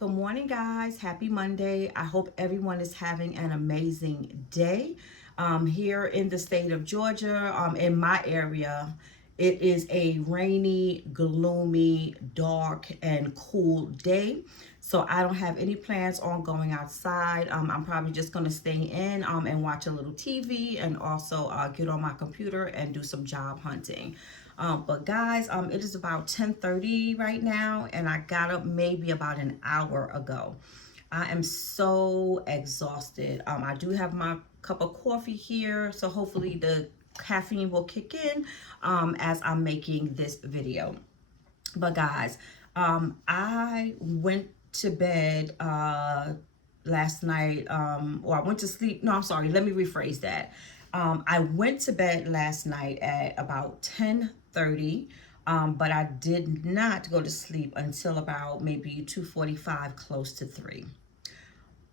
Good morning, guys. Happy Monday. I hope everyone is having an amazing day. Here in the state of Georgia, in my area, it is a rainy, gloomy, dark, and cool day. So I don't have any plans on going outside. I'm probably just going to stay in and watch a little TV and also get on my computer and do some job hunting. But guys, it is about 10:30 right now, and I got up maybe about an hour ago. I am so exhausted. I do have my cup of coffee here, so hopefully the caffeine will kick in as I'm making this video. But guys, I went to bed last night, or I went to sleep. No, I'm sorry. Let me rephrase that. I went to bed last night at about 10:30, but I did not go to sleep until about maybe 2:45, close to 3.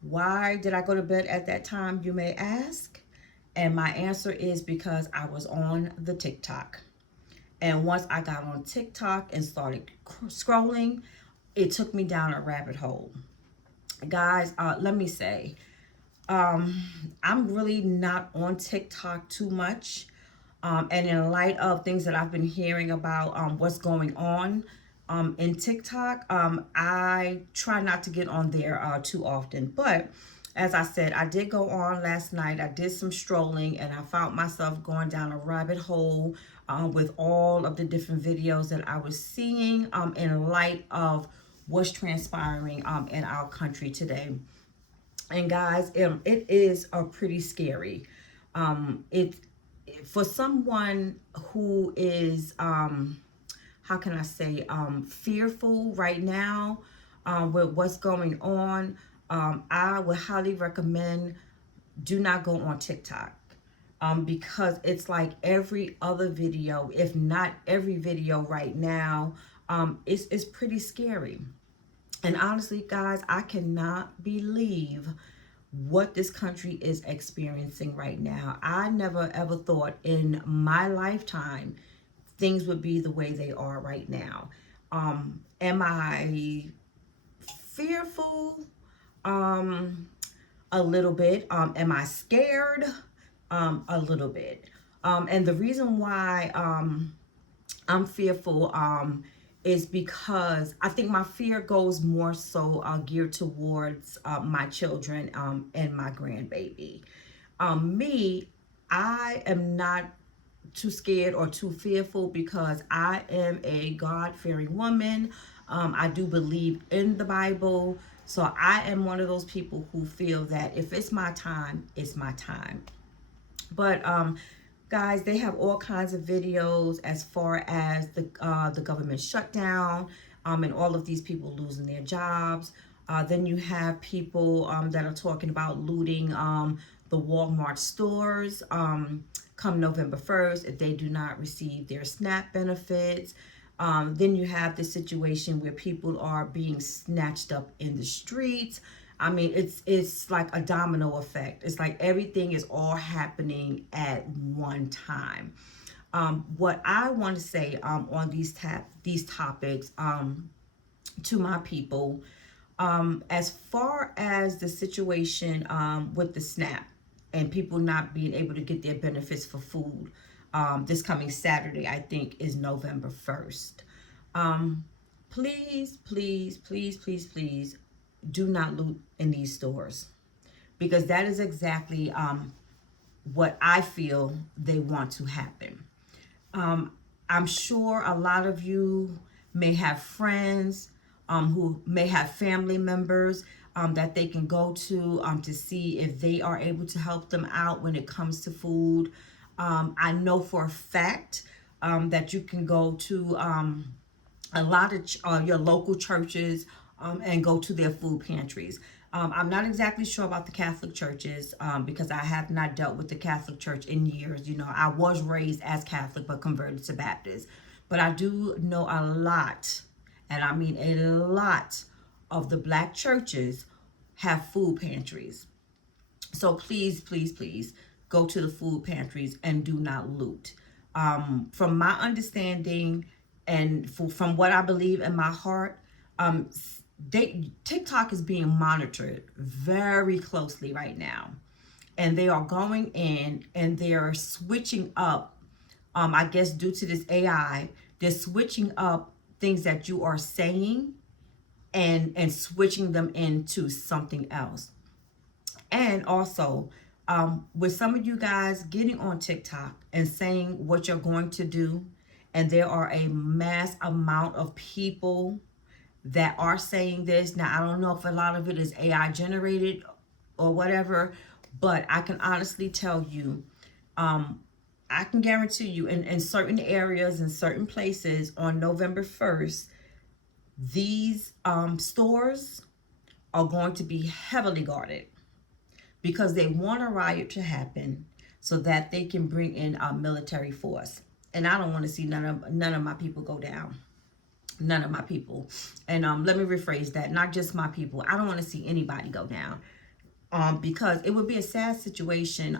Why did I go to bed at that time, you may ask? And my answer is because I was on the TikTok. And once I got on TikTok and started scrolling, it took me down a rabbit hole. Guys, let me say, I'm really not on TikTok too much. And in light of things that I've been hearing about what's going on in TikTok, I try not to get on there too often. But as I said, I did go on last night. I did some strolling and I found myself going down a rabbit hole with all of the different videos that I was seeing in light of what's transpiring in our country today. And guys, it is pretty scary. It for someone who is how can I say fearful right now with what's going on. I would highly recommend do not go on TikTok. Because it's like every other video, if not every video right now, it's pretty scary. And honestly, guys, I cannot believe what this country is experiencing right now. I never ever thought in my lifetime things would be the way they are right now. Am I fearful? A little bit. Am I scared? A little bit. And the reason why I'm fearful is because I think my fear goes more so geared towards my children and my grandbaby. Me, I am not too scared or too fearful because I am a God-fearing woman. I do believe in the Bible. So I am one of those people who feel that if it's my time, it's my time. But guys, they have all kinds of videos as far as the government shutdown and all of these people losing their jobs. Then you have people that are talking about looting the Walmart stores come November 1st if they do not receive their SNAP benefits. Then you have the situation where people are being snatched up in the streets. I mean, it's like a domino effect. It's like everything is all happening at one time. What I want to say on these topics to my people, as far as the situation with the SNAP and people not being able to get their benefits for food, this coming Saturday, I think, is November 1st. Please, please, please, please, please do not loot in these stores because that is exactly what I feel they want to happen. I'm sure a lot of you may have friends who may have family members that they can go to see if they are able to help them out when it comes to food. I know for a fact that you can go to a lot of your local churches and go to their food pantries. I'm not exactly sure about the Catholic churches because I have not dealt with the Catholic Church in years. You know, I was raised as Catholic but converted to Baptist. But I do know a lot, and I mean a lot, of the black churches have food pantries. So please, please, please go to the food pantries and do not loot. From my understanding and from what I believe in my heart, TikTok is being monitored very closely right now, and they are going in and they are switching up. I guess due to this AI, they're switching up things that you are saying and switching them into something else. And also, with some of you guys getting on TikTok and saying what you're going to do, and there are a mass amount of people that are saying this. Now, I don't know if a lot of it is AI generated or whatever, but I can honestly tell you, I can guarantee you in certain areas, in certain places on November 1st, these stores are going to be heavily guarded because they want a riot to happen so that they can bring in a military force. And I don't want to see none of my people go down. None of my people. And let me rephrase that. Not just my people. I don't want to see anybody go down. Because it would be a sad situation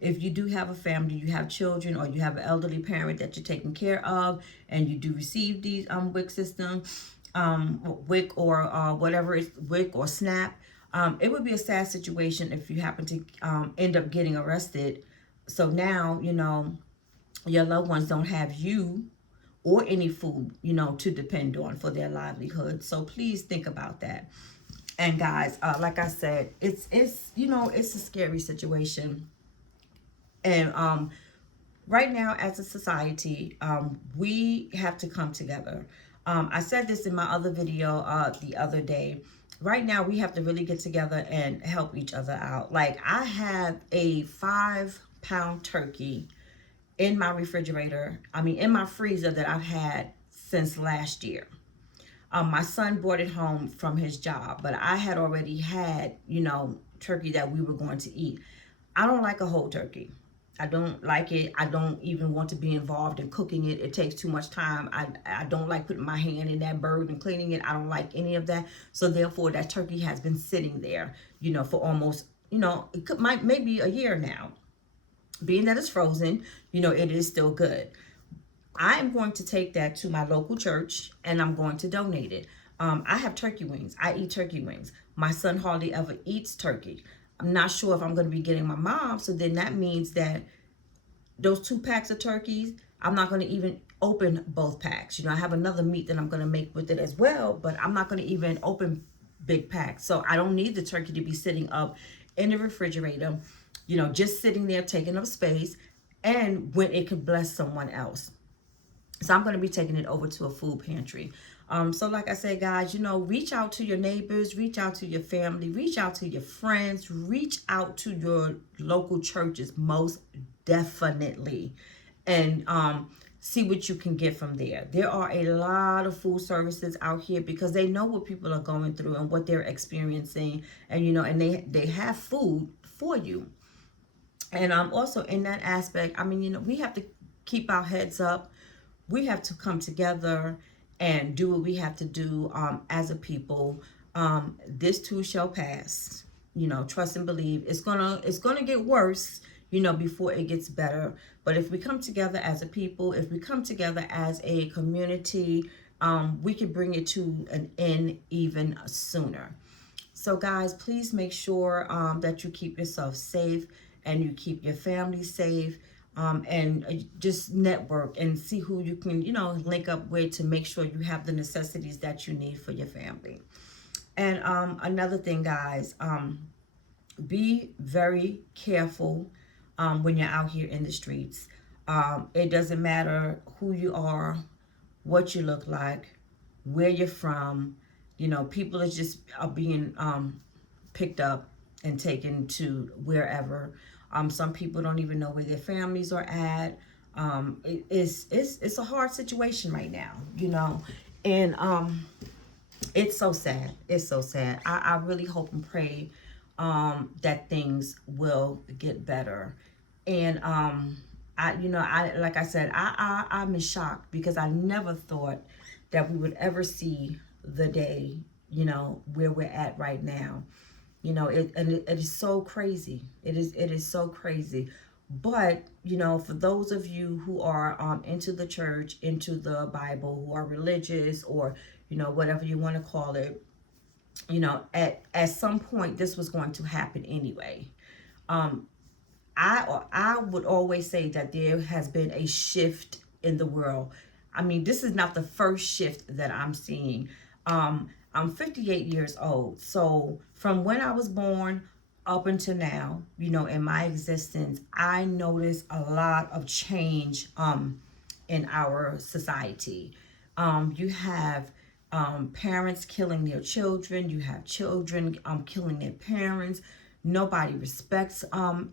if you do have a family, you have children, or you have an elderly parent that you're taking care of, and you do receive these WIC system, WIC or whatever it's WIC or SNAP. It would be a sad situation if you happen to end up getting arrested. So now, you know, your loved ones don't have you or any food, you know, to depend on for their livelihood. So please think about that. And guys, like I said, it's you know, it's a scary situation. And right now as a society, we have to come together. I said this in my other video the other day. Right now we have to really get together and help each other out. Like, I have a 5-pound turkey in my refrigerator, in my freezer, that I've had since last year. My son brought it home from his job, but I had already had, you know, turkey that we were going to eat. I don't like a whole turkey. I don't like it. I don't even want to be involved in cooking it. It takes too much time. I don't like putting my hand in that bird and cleaning it. I don't like any of that. So therefore, that turkey has been sitting there, you know, for almost, you know, maybe a year now. Being that it's frozen, you know, it is still good. I am going to take that to my local church and I'm going to donate it. I have turkey wings. I eat turkey wings. My son hardly ever eats turkey. I'm not sure if I'm going to be getting my mom. So then that means that those 2 packs of turkeys, I'm not going to even open both packs. You know, I have another meat that I'm going to make with it as well, but I'm not going to even open big packs. So I don't need the turkey to be sitting up in the refrigerator, you know, just sitting there taking up space, and when it could bless someone else. So I'm going to be taking it over to a food pantry. So like I said, guys, you know, reach out to your neighbors, reach out to your family, reach out to your friends, reach out to your local churches, most definitely, and see what you can get from there. There are a lot of food services out here because they know what people are going through and what they're experiencing, and you know, and they have food for you. And also in that aspect, I mean, you know, we have to keep our heads up. We have to come together and do what we have to do as a people. This too shall pass. You know, trust and believe. It's gonna get worse, you know, before it gets better. But if we come together as a people, if we come together as a community, we can bring it to an end even sooner. So guys, please make sure that you keep yourself safe and you keep your family safe. And just network and see who you can, you know, link up with to make sure you have the necessities that you need for your family. And another thing, guys, be very careful when you're out here in the streets. It doesn't matter who you are, what you look like, where you're from. You know, people are being picked up and taken to wherever. Some people don't even know where their families are at. It's a hard situation right now, you know, and it's so sad. It's so sad. I really hope and pray that things will get better. And like I said, I'm in shock because I never thought that we would ever see the day, you know, where we're at right now. You know, it is so crazy. It is so crazy. But, you know, for those of you who are into the church, into the Bible, who are religious, or, you know, whatever you want to call it, you know, at some point this was going to happen anyway. Um, I would always say that there has been a shift in the world. I mean, this is not the first shift that I'm seeing. I'm 58 years old. So from when I was born up until now, you know, in my existence, I noticed a lot of change in our society. You have parents killing their children. You have children killing their parents. Nobody respects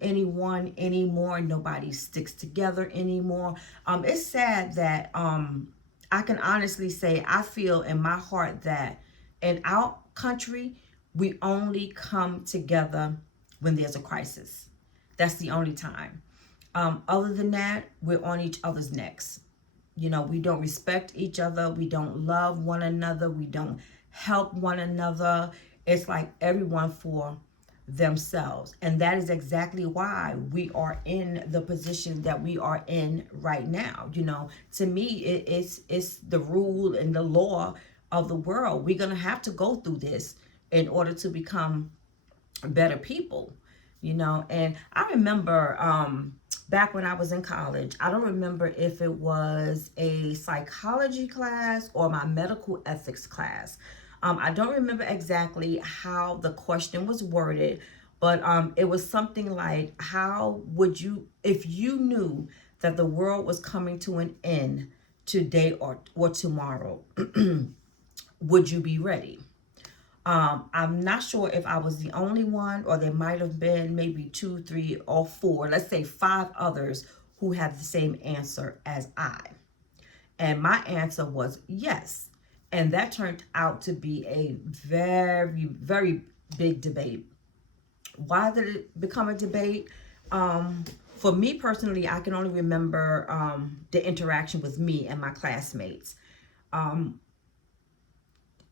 anyone anymore. Nobody sticks together anymore. It's sad that I can honestly say I feel in my heart that in our country, we only come together when there's a crisis. That's the only time. Other than that, we're on each other's necks. You know, we don't respect each other. We don't love one another. We don't help one another. It's like everyone for themselves. And that is exactly why we are in the position that we are in right now. You know, to me, it's the rule and the law of the world. We're going to have to go through this in order to become better people, you know. And I remember back when I was in college, I don't remember if it was a psychology class or my medical ethics class. I don't remember exactly how the question was worded, but it was something like, how would you, if you knew that the world was coming to an end today or tomorrow, would you be ready? I'm not sure if I was the only one, or there might have been maybe 2, 3, or 4, let's say 5 others who had the same answer as I. And my answer was yes. And that turned out to be a very, very big debate. Why did it become a debate? For me personally, I can only remember the interaction with me and my classmates.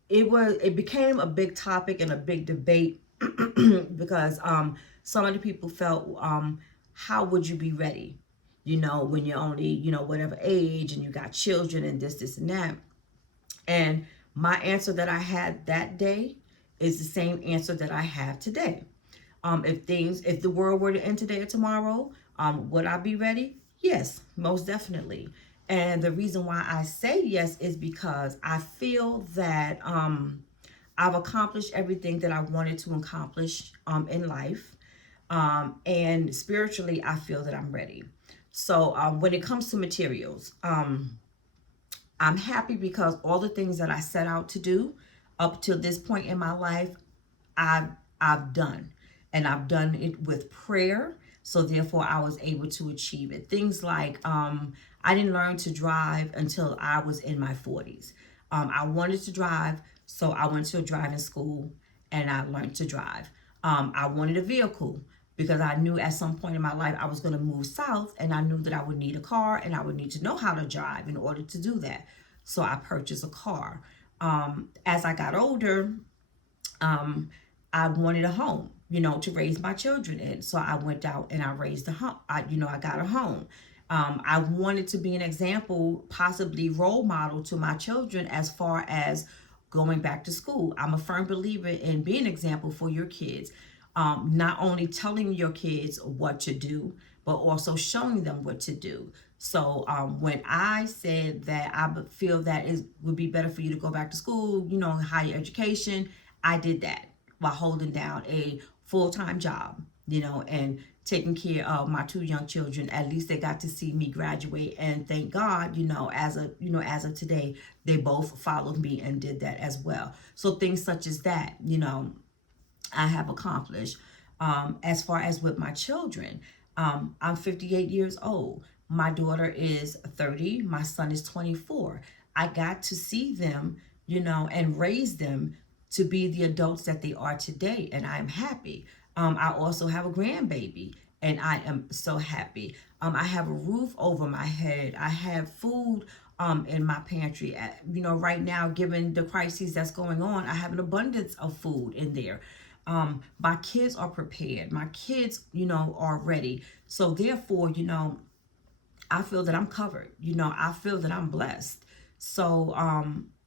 It became a big topic and a big debate because some of the people felt, how would you be ready, you know, when you're only, you know, whatever age and you got children and this and that. And my answer that I had that day is the same answer that I have today. If the world were to end today or tomorrow, would I be ready? Yes, most definitely. And the reason why I say yes is because I feel that I've accomplished everything that I wanted to accomplish in life. And spiritually, I feel that I'm ready. So when it comes to materials, I'm happy because all the things that I set out to do up to this point in my life, I've I've done, and I've done it with prayer. So therefore, I was able to achieve it. Things like I didn't learn to drive until I was in my 40s. I wanted to drive, so I went to a driving school and I learned to drive. I wanted a vehicle because I knew at some point in my life I was going to move south, and I knew that I would need a car and I would need to know how to drive in order to do that. So I purchased a car. As I got older, um, I wanted a home, you know, to raise my children in. So I went out and I raised a home. I got a home. I wanted to be an example, possibly role model to my children as far as going back to school. I'm a firm believer in being an example for your kids. Not only telling your kids what to do, but also showing them what to do. So when I said that I feel that it would be better for you to go back to school, you know, higher education, I did that while holding down a full-time job, you know, and taking care of my 2 young children. At least they got to see me graduate, and thank God, as of today, they both followed me and did that as well. So things such as that, you know, I have accomplished. As far as with my children, I'm 58 years old. My daughter is 30. My son is 24. I got to see them, you know, and raise them to be the adults that they are today, and I am happy. I also have a grandbaby, and I am so happy. I have a roof over my head. I have food in my pantry. You know, right now, given the crises that's going on, I have an abundance of food in there. My kids are prepared. My kids, you know, are ready. So therefore, you know, I feel that I'm covered. You know, I feel that I'm blessed. So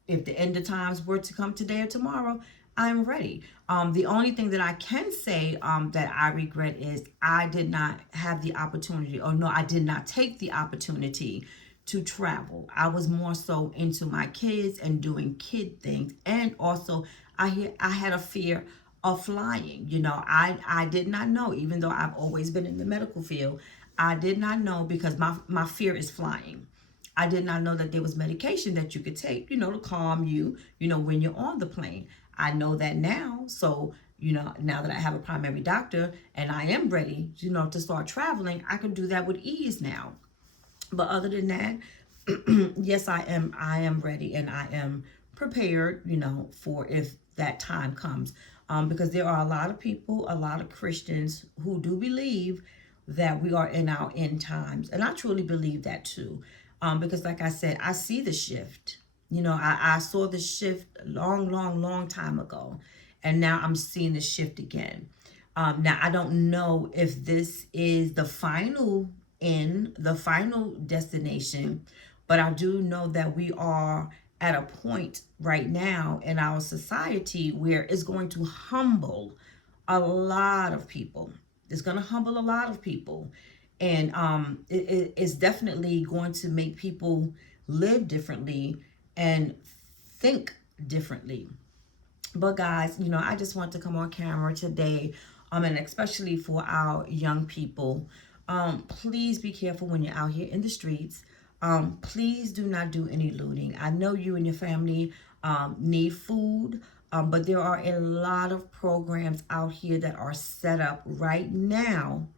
if the end of times were to come today or tomorrow, I'm ready. The only thing that I can say that I regret is I did not have the opportunity, or no, I did not take the opportunity to travel. I was more so into my kids and doing kid things, and also I had a fear of flying. I did not know, even though I've always been in the medical field, I did not know, because my fear is flying. I did not know that there was medication that you could take, to calm you, when you're on the plane. I know that now. So, now that I have a primary doctor and I am ready, to start traveling, I can do that with ease now. But other than that, yes, I am ready, and I am prepared, for if that time comes. Because there are a lot of people, a lot of Christians who do believe that we are in our end times. And I truly believe that too. Because like I said, I see the shift. I saw the shift long, long, long time ago. And now I'm seeing the shift again. Now, I don't know if this is the final end, the final destination, but I do know that we are at a point right now in our society where it's going to humble a lot of people. It's going to humble a lot of people. And it's definitely going to make people live differently and think differently. But guys, I just want to come on camera today, and especially for our young people. Please be careful when you're out here in the streets. Please do not do any looting. I know you and your family need food, but there are a lot of programs out here that are set up right now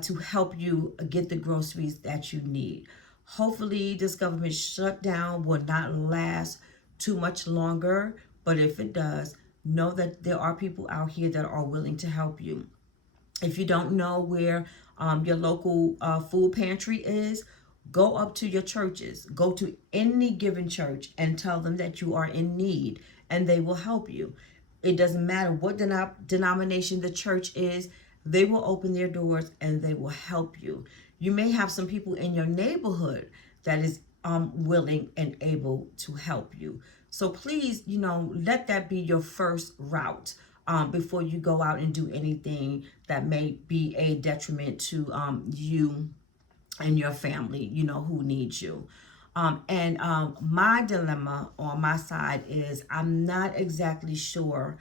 to help you get the groceries that you need. Hopefully, this government shutdown will not last too much longer, but if it does, know that there are people out here that are willing to help you. If you don't know where your local food pantry is, go up to your churches. Go to any given church and tell them that you are in need, and they will help you. It doesn't matter what denomination the church is, they will open their doors and they will help you. You may have some people in your neighborhood that is willing and able to help you. So please, let that be your first route before you go out and do anything that may be a detriment to you and your family, who needs you. And my dilemma on my side is I'm not exactly sure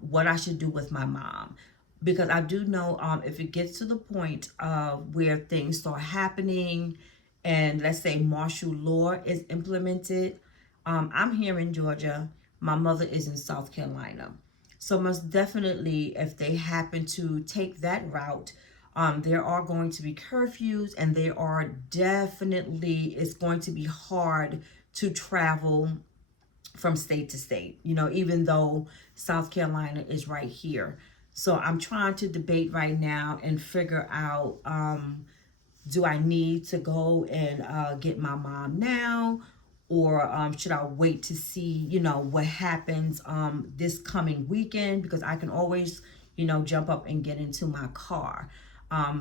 what I should do with my mom. Because I do know if it gets to the point of where things start happening and let's say martial law is implemented, I'm here in Georgia. My mother is in South Carolina. So most definitely, if they happen to take that route, there are going to be curfews, and there are definitely, it's going to be hard to travel from state to state, even though South Carolina is right here. So I'm trying to debate right now and figure out, do I need to go and get my mom now? Or should I wait to see, what happens this coming weekend? Because I can always, jump up and get into my car.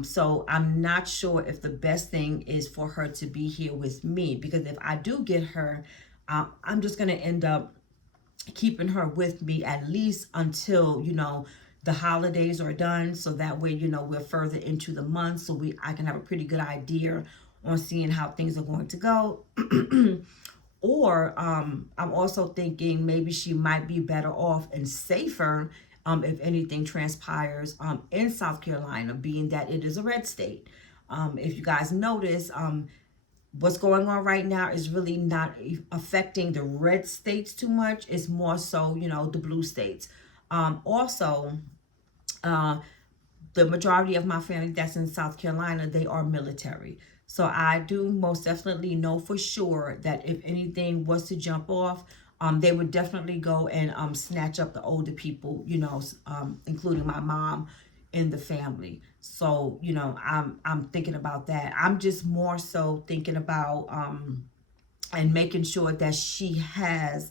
So I'm not sure if the best thing is for her to be here with me. Because if I do get her, I'm just going to end up keeping her with me at least until, the holidays are done. So that way, we're further into the month. So I can have a pretty good idea on seeing how things are going to go. Or I'm also thinking maybe she might be better off and safer if anything transpires in South Carolina, being that it is a red state. If you guys notice, what's going on right now is really not affecting the red states too much. It's more so, the blue states. Also, the majority of my family that's in South Carolina, they are military. So I do most definitely know for sure that if anything was to jump off, they would definitely go and snatch up the older people, including my mom in the family. So, I'm thinking about that. I'm just more so thinking about and making sure that she has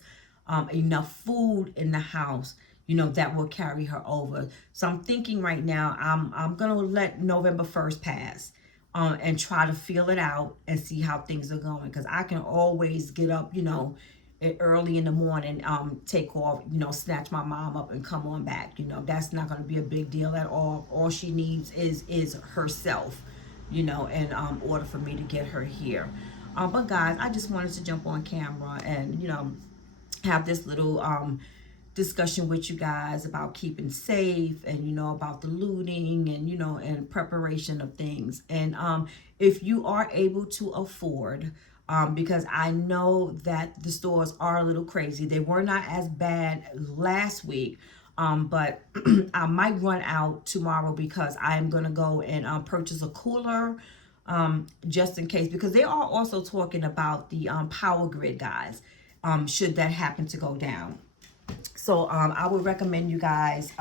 enough food in the house, that will carry her over. So I'm thinking right now, I'm gonna let November 1st pass, and try to feel it out and see how things are going. Because I can always get up, early in the morning, take off, snatch my mom up and come on back. That's not going to be a big deal at all. All she needs is herself, in order for me to get her here. But guys, I just wanted to jump on camera and have this little discussion with you guys about keeping safe, and about the looting, and and preparation of things. And if you are able to afford, because I know that the stores are a little crazy. They were not as bad last week, but I might run out tomorrow because I am going to go and purchase a cooler, just in case, because they are also talking about the power grid, guys, should that happen to go down. So I would recommend you guys,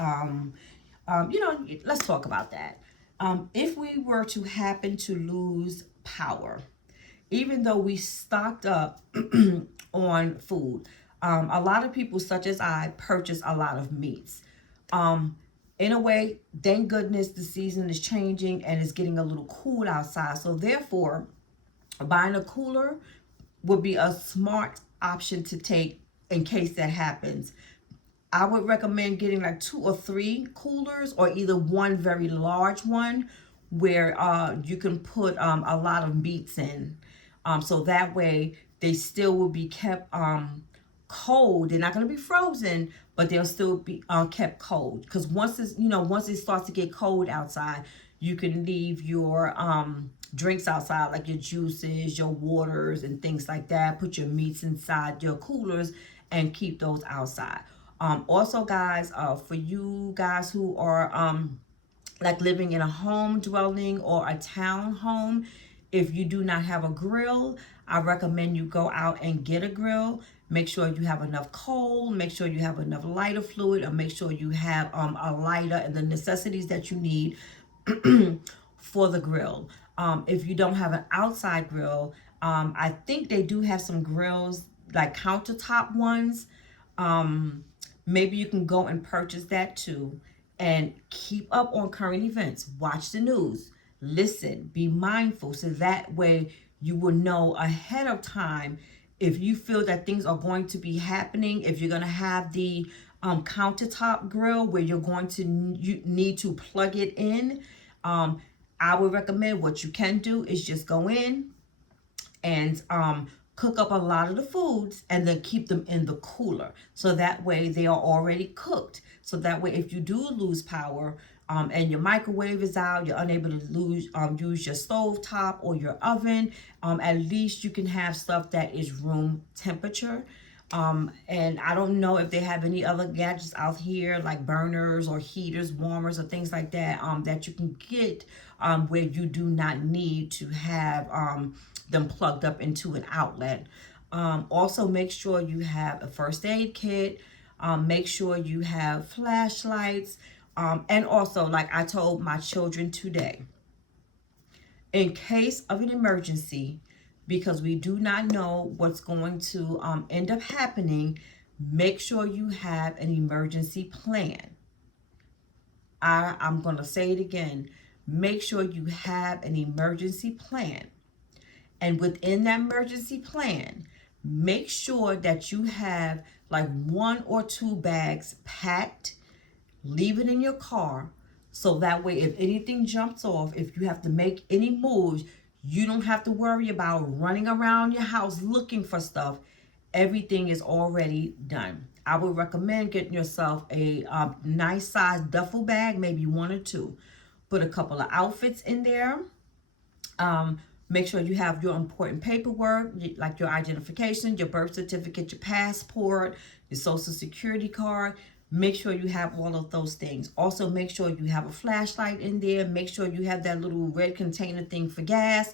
let's talk about that. If we were to happen to lose power, even though we stocked up on food, a lot of people, such as I, purchase a lot of meats. In a way, thank goodness the season is changing and it's getting a little cool outside. So therefore, buying a cooler would be a smart option to take in case that happens. I would recommend getting like 2 or 3 coolers, or either one very large one where you can put a lot of meats in. So that way they still will be kept cold. They're not going to be frozen, but they'll still be kept cold. Because once it starts to get cold outside, you can leave your drinks outside, like your juices, your waters, and things like that. Put your meats inside your coolers and keep those outside. Also, guys, for you guys who are like living in a home dwelling or a town home, if you do not have a grill, I recommend you go out and get a grill. Make sure you have enough coal, make sure you have enough lighter fluid, and make sure you have a lighter and the necessities that you need for the grill. If you don't have an outside grill, I think they do have some grills, like countertop ones. Maybe you can go and purchase that too, and keep up on current events. Watch the news, listen, be mindful, so that way you will know ahead of time if you feel that things are going to be happening. If you're going to have the countertop grill where you're going to you need to plug it in, I would recommend, what you can do is just go in and cook up a lot of the foods and then keep them in the cooler. So that way they are already cooked. So that way, if you do lose power and your microwave is out, you're unable to use your stove top or your oven, at least you can have stuff that is room temperature. And I don't know if they have any other gadgets out here, like burners or heaters, warmers, or things like that, that you can get where you do not need to have them plugged up into an outlet. Also, make sure you have a first aid kit. Make sure you have flashlights. And also, like I told my children today, in case of an emergency, because we do not know what's going to end up happening, make sure you have an emergency plan. I'm going to say it again. Make sure you have an emergency plan. And within that emergency plan, make sure that you have like 1 or 2 bags packed. Leave it in your car, so that way if anything jumps off, if you have to make any moves, you don't have to worry about running around your house looking for stuff. Everything is already done. I would recommend getting yourself a nice size duffel bag, maybe 1 or 2. Put a couple of outfits in there. Make sure you have your important paperwork, like your identification, your birth certificate, your passport, your social security card. Make sure you have all of those things. Also, make sure you have a flashlight in there. Make sure you have that little red container thing for gas.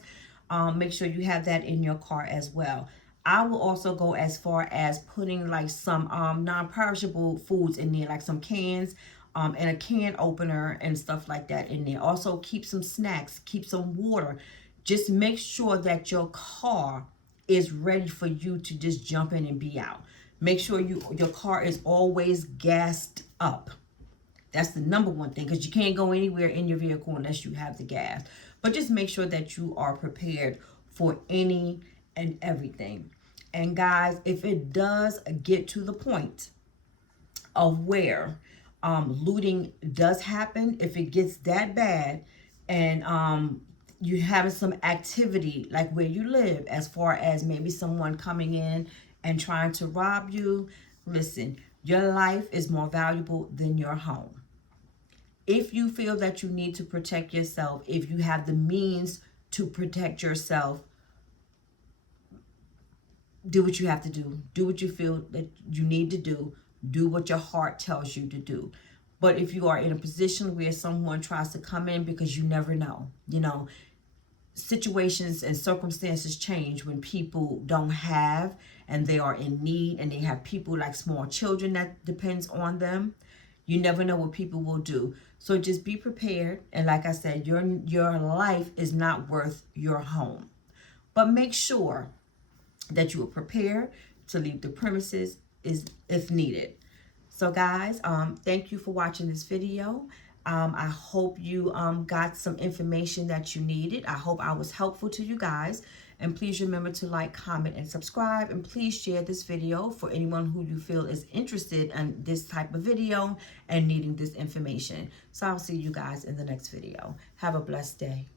Make sure you have that in your car as well. I will also go as far as putting like some non-perishable foods in there, like some cans and a can opener and stuff like that in there. Also, keep some snacks, keep some water. Just make sure that your car is ready for you to just jump in and be out. Make sure your car is always gassed up. That's the number one thing, because you can't go anywhere in your vehicle unless you have the gas. But just make sure that you are prepared for any and everything. And guys, if it does get to the point of where looting does happen, if it gets that bad, and you having some activity like where you live, as far as maybe someone coming in and trying to rob you, listen, your life is more valuable than your home. If you feel that you need to protect yourself, if you have the means to protect yourself, do what you have to do. Do what you feel that you need to do. Do what your heart tells you to do. But if you are in a position where someone tries to come in, because you never know, situations and circumstances change when people don't have and they are in need, and they have people like small children that depends on them. You never know what people will do. So just be prepared. And like I said, your life is not worth your home. But make sure that you are prepared to leave the premises if needed. So guys, thank you for watching this video. I hope you got some information that you needed. I hope I was helpful to you guys. And please remember to like, comment, and subscribe. And please share this video for anyone who you feel is interested in this type of video and needing this information. So I'll see you guys in the next video. Have a blessed day.